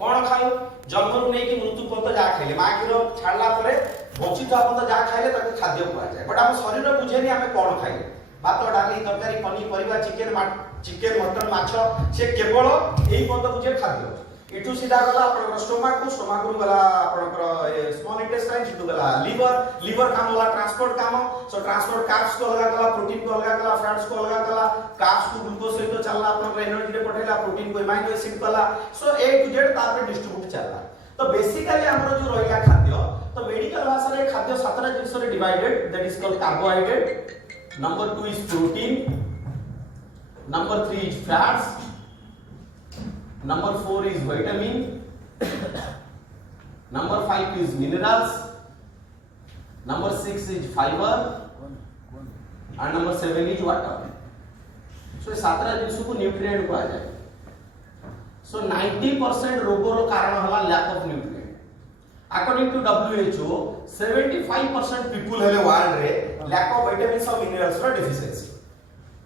कौन खायो जन्मरू नहीं कि मृत्यु पर्यंत जा खाइले मां क्षीर छाड़ला परे वंचित पर्यंत जा खाइले ताको खाद्य कुआ जाए बट हम शरीर बुझेनी आमे कौन खाइले भात डाली तरकारी पनीपरिया चिकेन मटन माछ से केवल एही पर्यंत बुझे खाद्य इटू सीधा गला आपन स्टोमक को गला आपन स्मॉल इंटेस्टाइन इटू गला लिवर काम वाला ट्रांसपोर्ट काम सो ट्रांसपोर्ट कार्ब्स को अलग गला प्रोटीन को अलग गला फैट्स को अलग गला कार्ब्स को ग्लूकोज सहित चलला आपन एनर्जी रे पठेला प्रोटीन को अमाइनो एसिड कला सो ए टू जेड तापर डिस्ट्रीब्यूट चलला तो बेसिकली हमर जो रहिला खाद्य तो मेडिकल भाषा रे खाद्य सातटा जिंस रे divided that is called carbohydrate number 2 is protein number 3 is fats number 4 is vitamin number 5 is minerals number 6 is fiber and number 7 is water so Satara जिंस को न्यूट्रिएंट कहा जाए so 90% रोगों रो कारण हला lack of nutrient according to WHO 75% people हेले world रे lack of vitamins और minerals रो deficiency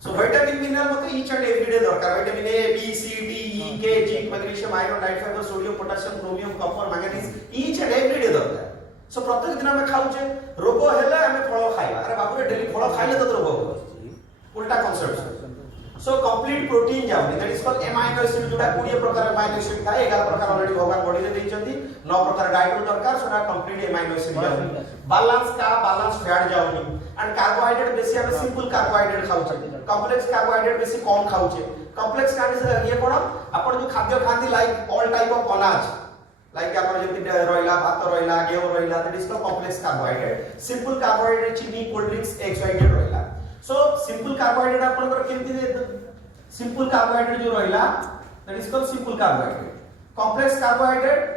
so vitamin mineral मते each and every day दरकार vitamin A B C D E K zinc magnesium iron night fiber sodium potassium chromium copper manganese each and every day दरकार so प्रत्येक दिन हम खाउचे रोग हेले हम फल खाइबा अरे बाबू रे डेली फल खाइले तो रोग हो उल्टा कांसेप्ट so complete protein जाउनी that is called amino acid जोटा 20 प्रकार अमाइनो एसिड थाए 11 प्रकार ऑलरेडी भगवान बॉडी रे देइचंती 9 प्रकार डाइट रो दरकार सोना कंप्लीट अमाइनो एसिड जाउनी बैलेंस फैट जाउनी एंड कार्बोहाइड्रेट बेसी हम सिंपल कार्बोहाइड्रेट खाउचे कॉम्प्लेक्स कार्बोहाइड्रेट बेसी कम खाउचे कॉम्प्लेक्स कार्बोहाइड्रेट ये कोन आपण जो खाद्य खांती लाइक ऑल टाइप ऑफ अनाज लाइक आपण जति रहिला भात रहिला गेहूं रहिला that is called complex carbohydrate simple carbohydrate चीनी cold drinks X Y Z रहिला सो सिंपल कार्बोहाइड्रेट आपण को केमती सिंपल कार्बोहाइड्रेट जो रहिला that is called simple carbohydrate complex carbohydrate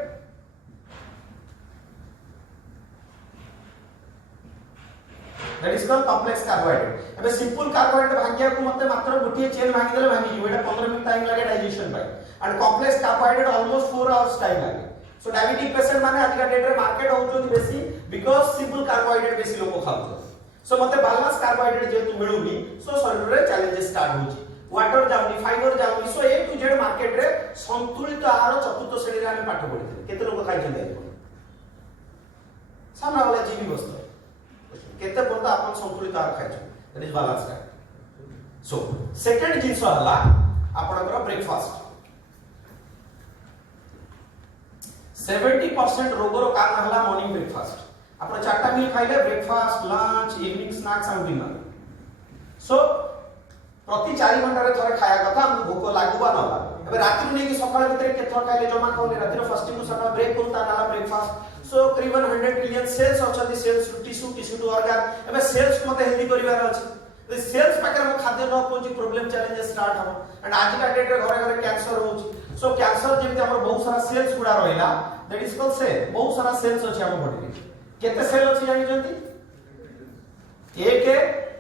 that is called complex carbohydrate एबे सिंपल कार्बोहाइड्रेट भांगिया को मते मात्र गोटिए चेन भांगी देले भांगी जीव एटा 15 मिनिट टाइम लागे digestion pi and complex carbohydrate almost 4 hours time लागे सो डायबिटिक पेशेंट माने आज का डेट रे मार्केट होउछन बेसी बिकॉज़ सिंपल कार्बोहाइड्रेट बेसी लोग खाउछन सो मते बैलेंस कार्बोहाइड्रेट जे तू मिलुनी सो शरीर रे चैलेंजेस स्टार्ट होची वाटर जाउनी फाइबर जाउनी so A to Z market रे संतुलित आहार चतुर्थ श्रेणी रे हम पाठ पढिथे केते लोग खाइछन देखो सामना वाला जीवी वस्तु केते पर्यंत आपण संतुलित आहार खाइछन that is balance diet so second things हला आपनकर ब्रेकफास्ट 70% रोगरो कारण हला मॉर्निंग ब्रेकफास्ट आपण चारटा मील खाइले breakfast lunch evening snacks and dinner so प्रति 4 घंटा रे थरे खाया कथा हम भूख लागुबा न लागो एबे राति में कि सकाळ भीतर केथर खाइले जमा खाउने राति रो फास्टिंग सका ब्रेक करता नाला ब्रेकफास्ट सो करीबन 100 ट्रिलियन सेल्स अछथि सेल्स टिश्यू टू ऑर्गन एबे सेल्स को मते हेल्दी करिवार अछि सेल्स पाकर हम खाद्य न पहुंची प्रॉब्लम चैलेंजेस स्टार्ट हो एंड आज का डेट रे घरे घरे कैंसर होची सो कैंसर जेमते हमर बहुत सारा सेल्स गुडा रहिला दैट इज कॉल्ड सेल बहुत सारा सेल्स अछि हम बॉडी रे केते सेल अछि जानि जंती एक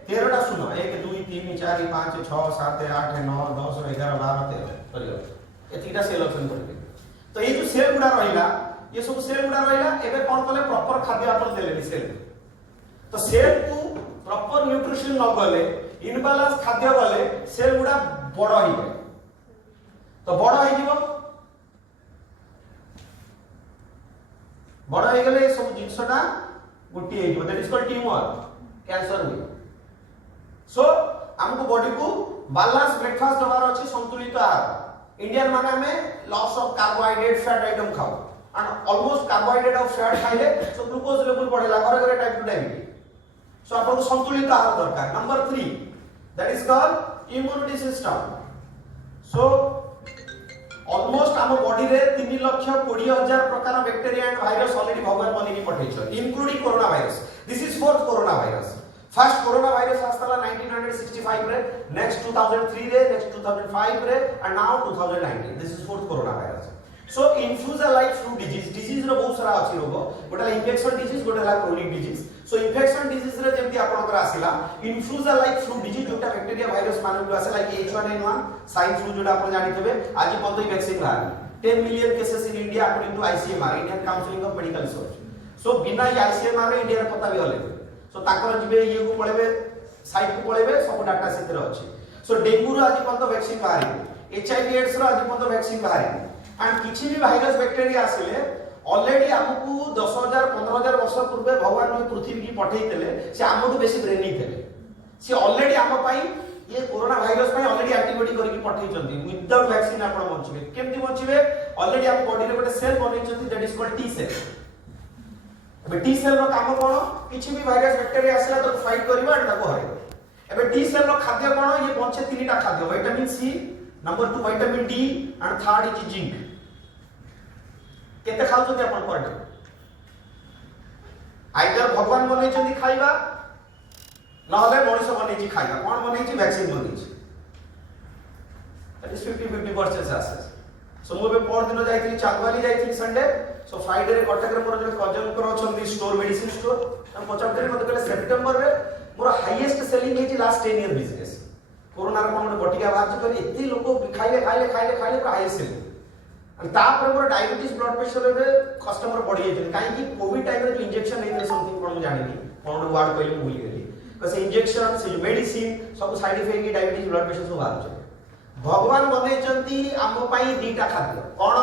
13 टा सुनो 1 2 3 4 5 6 7 8 9 10 11 12 13 परियो एतिटा सेल ऑप्शन पड़े तो ये जो सेल गुडा रहिला ये सब सेल गुडा रहिला एबे कोन कोले प्रॉपर खाद्य आपण देले सेल तो सेल को प्रॉपर न्यूट्रिशन न गले इनबैलेंस खाद्य गले सेल गुडा बड़ ही गए तो बड़ ही जीवो बड़ ही गले सब जिंसटा गुटी हे जीवो that is called tumour cancer हुई सो हमको बॉडी को बैलेंस ब्रेकफास्ट दबार अछि संतुलित आहार इंडियन माने में loss of carbohydrate fat item खाओ एंड ऑलमोस्ट कार्बोहाइड्रेट और फैट खाइले सो ग्लूकोज लेवल बढ़ेला घरे घरे टाइप 2 डायबिटीज सो आपको संतुलित आहार दरकार number 3 that is called immunity system so almost हम बॉडी रे 3,20,000 प्रकार बैक्टीरिया एंड वायरस ऑलरेडी भगवान बनिकी पठेछ including corona virus this is fourth corona virus first corona virus आस्तला 1965 रे नेक्स्ट 2003 रे नेक्स्ट 2005 रे and now 2019 this is fourth corona virus so influenza like flu disease रो बहुत सारा अछि रोग गोटा इंफेक्शन डिजीज गोटा क्रोनिक डिजीज सो इंफेक्शन डिजीज रे जेमति आपनकर आसिला इन्फ्लुएंजा लाइक फ्लू डिजीज जोटा बैक्टीरिया वायरस मानक आसे लाइक H1N1 स्वाइन फ्लू जोटा आपण जानिथिबे आज पतो वैक्सीन बाहर 10 million cases in India according to ICMR Indian council of medical research so बिना ICMR रे इंडिया रे पता भी हले सो ताकर जिबे ये को पळेबे साइट को पळेबे सब डाटा सेंटर अछि सो डेंगू रो आज पतो वैक्सीन बाहर HIV एड्स रो आज पतो वैक्सीन बाहर एंड किसी भी भाइरस बैक्टेरिया आसिले ऑलरेडी हमकु 10,000 15,000 वर्ष पूर्वे भगवान पृथ्वी की पठेइतले से हमकु बेसी ब्रेनी देले से ऑलरेडी हम पाई ये कोरोना भाइरस पाई ऑलरेडी एंटीबॉडी करके पठेइचंती विदाउट वैक्सीन आपण बंचिबे केमती बंचिबे ऑलरेडी हम बॉडी रे गोटे सेल बनेइचंती that is called T cell एबे टी सेल रो काम कोन किछि भी भाइरस बैक्टेरिया आसिला तो फाइट करबा एंड ताको हराइबो एबे टी सेल रो खाद्य कोन ये बंचे तीनटा खाद्य vitamin C number 2 vitamin D and third is zinc केते खाउछथि आपण पर डे आइदर भगवान बनेइचंती खाइबा नहले मनुष्य बनेइछि खाइबा कोन बनेइछि वैक्सीन बनेइछि दैट इज 50-50% सक्सेस सो मो बे पर दिन जाइथिली चांदवाली जाइथिली संडे सो फ्राइडे रे कटक रे मोर जे कजन कर अछंती स्टोर मेडिसिन स्टोर हम पचाउतरे मते कहले सेप्टेम्बर रे मोर हाईएस्ट सेलिंग हेछि लास्ट 10 ईयर बिजनेस कोरोना रे कोन बटिका बात करी एते लोक खाइले हाईएस्ट सेलिंग तापर मोर डायबिटीज ब्लड प्रेशर रे कस्टमर बढ़ी जाय काहे कि कोविड टाइम रे जो इंजेक्शन नै समथिंग कोन जानिनी कोन वर्ड कहले भूल गेली कसे इंजेक्शन से जो मेडिसिन सब साइड इफेक्ट की डायबिटीज ब्लड प्रेशर सब बाहर भगवान बनेचंती आम पई दीटा खाद्य कोन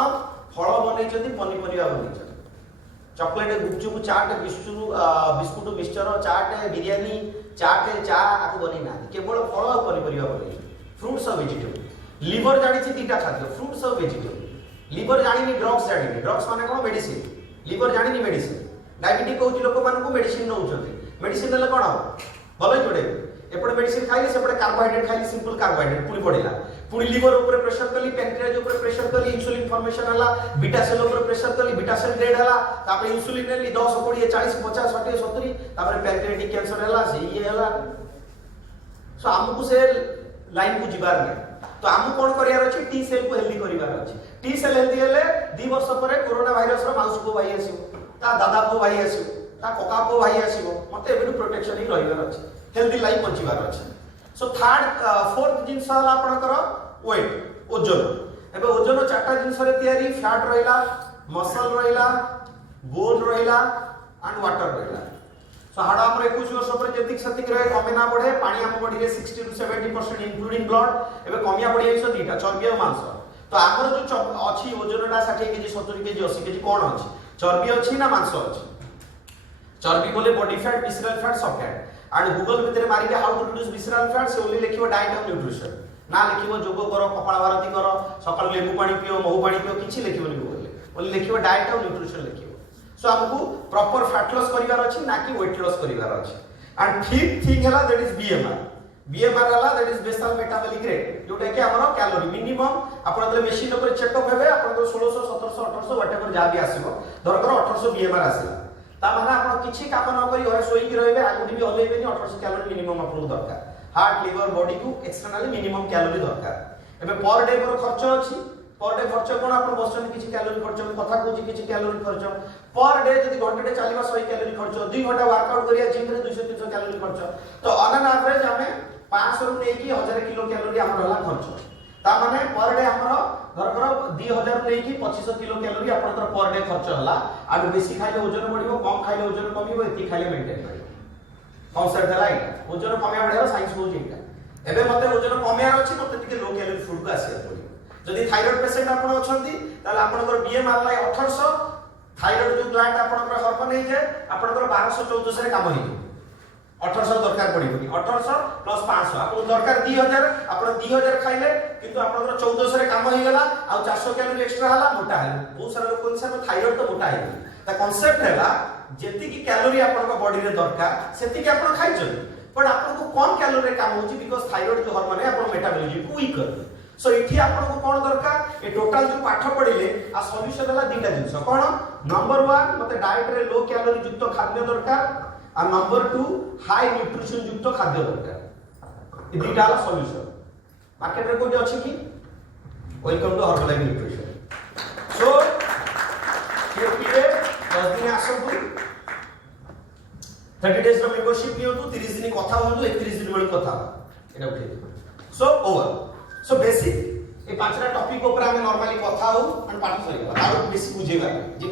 फल बनेचंती पनीपरिया बनेचंती चॉकलेट गुपचुप चाट बिस्कुट मिक्सचर चाट बिरयानी चाट चा आको बनी ना केवल फल और पनीपरिया बने फ्रूट्स और वेजिटेबल लिवर जानि छी दीटा खाद्य फ्रूट्स और वेजिटेबल लिवर जानि ड्रग्स माने कोन मेडिसिन लिवर जानि मेडिसिन डायबिटीज कहूची लोक मान को मेडिसिन नउचंती मेडिसिन ले कोन भलो जोडे एपटे मेडिसिन खाइले सेपटे कार्बोहाइड्रेट खाइले सिंपल कार्बोहाइड्रेट पुनी पड़िला पुनी लिवर ऊपर प्रेशर कली पैंक्रियाज ऊपर प्रेशर कली इंसुलिन फॉर्मेशन हला बीटा सेल ऊपर प्रेशर कली बीटा सेल डेड हला तापर इंसुलिन नेली 10 20 40 50 60 70 तापर पैंक्रियाटिक कैंसर हला से ये हला सो हमकु से लाइन को जिबार नै तो हम कोन करियार अछि टी सेल को हेल्दी करिवार अछि टी सेल हेल्दी हेले 2 वर्ष परे कोरोना वायरस रो माउस को भाई आसीबो ता दादा को भाई आसीबो ता कोका को भाई आसीबो मते एबेडू प्रोटेक्शन ही रहिवार अछि हेल्दी लाइफ बंचिवार अछि सो थर्ड फोर्थ जिंस हला आपनकर वेट ओजन एबे ओजन चारटा जिंस रे तयारी फैट रहिला मसल रहिला बोन रहिला एंड वाटर रहिला सो हाडा हमर 21 वर्ष पर जेतिक सतिक रहे कमे ना बढ़े पानी हम बॉडी रे 60 to 70% इंक्लूडिंग ब्लड एबे कमिया बढ़ी आइसो दीटा चर्बी और मांस तो हमर जो अछि ओजनटा 60 केजी 70 केजी 80 केजी कोन अछि चर्बी अछि ना मांस अछि चर्बी बोले बॉडी फैट विसरल फैट सब फैट एंड गूगल भितर मारिबे how to reduce visceral fat से ओनली लिखिबो डाइट एंड न्यूट्रिशन ना लिखिबो जोग करो कपाल भारती करो सकाळ लेबू पानी पियो महू पानी पियो किछि लिखिबोनी गूगल ओनली लिखिबो डाइट एंड न्यूट्रिशन लिखिबो सो हमकु प्रॉपर फैट लॉस करिवार अछि ना कि वेट लॉस करिवार अछि एंड फिफ्थ थिंग हला दैट इज बीएमआर हला that is basal metabolic rate जोटा कि हमरो कैलोरी मिनिमम आपण जले मशीन ऊपर चेकअप हेबे आपण 1600 1700 1800 व्हाटएवर जा भी आसीबो धरकर 1800 बीएमआर आसीला ता माने आपण किछि काम न करी घरे सोई कि रहबे आगुडी भी हलेबेनी 1800 कैलोरी मिनिमम आपन दरकार हार्ट लिवर बॉडी को एक्सटर्नली मिनिमम कैलोरी दरकार एबे पर डे पर खर्च अछि पर डे खर्च कोन आपण बसन किछि कैलोरी खर्च कथा कहूछि किछि कैलोरी खर्च पर डे जदि घंटे चलिबा 100 कैलोरी खर्च 2 घंटा वर्कआउट करिया जिम रे 200 300 कैलोरी खर्च तो ऑन एन एवरेज हमें 500 रु नेकी 1000 किलो कैलोरी हमर हला खर्च ता माने पर डे हमर धरकर 2000 रु नेकी 2500 किलो कैलोरी आपनकर पर डे खर्च हला आ बेसी खाइले वजन बढ़िबो कम खाइले वजन कमिबो एति खाइले मेंटेन करिबो कॉन्सेप्ट हला वजन कमिया बढ़िबो साइंस होछि एटा एबे मते वजन कमियार अछि मते टिके लो कैलोरी फूड को आसी पड़िबो जदि थायराइड पेशेंट आपण अछंती ताले आपनकर बीएमआर लाई 1800 थायराइड जो ग्लैंड आपनकर हार्मोन हे जे आपनकर 1200 1400 रे काम हे 1800 दरकार पड़िबोनी 1800 प्लस 500 आपन दरकार 2000 आपन 2000 खाइले किंतु आपनकर 1400 रे काम हे गेला आ 400 कैलोरी एक्स्ट्रा हला मोटा है बहुत सारा लोक अनुसार थायराइड तो मोटा है ता कांसेप्ट हैला जेति की कैलोरी आपनकर बॉडी रे दरकार सेति की आपन खाइ छ बट आपन को कम कैलोरी रे काम होची बिकॉज़ थायराइड जो हार्मोन है आपन मेटाबॉलिज्म को वीक कर सो इठी आपन को कोन दरकार ए टोटल जो पाठ पढिले आ सॉल्यूशन हला दीटा जिंस कोन नंबर 1 मते डाइट रे लो कैलोरी युक्त खाद्य दरकार आ नंबर 2 हाई न्यूट्रिशन युक्त खाद्य दरकार ए दीटा हला सॉल्यूशन मार्केट रे कोडी अछि कि welcome to herbal nutrition so ये पीए 10 दिन आसंतु 30 डेज रो मेंबरशिप नियंतु 30 दिन कथा होंतु 31 दिन बेल कथा एटा उठे so over so basic A पांचटा topic ऊपर हमें नॉर्मली कथा हो एंड पाठ सही और बेसी बुझेगा जे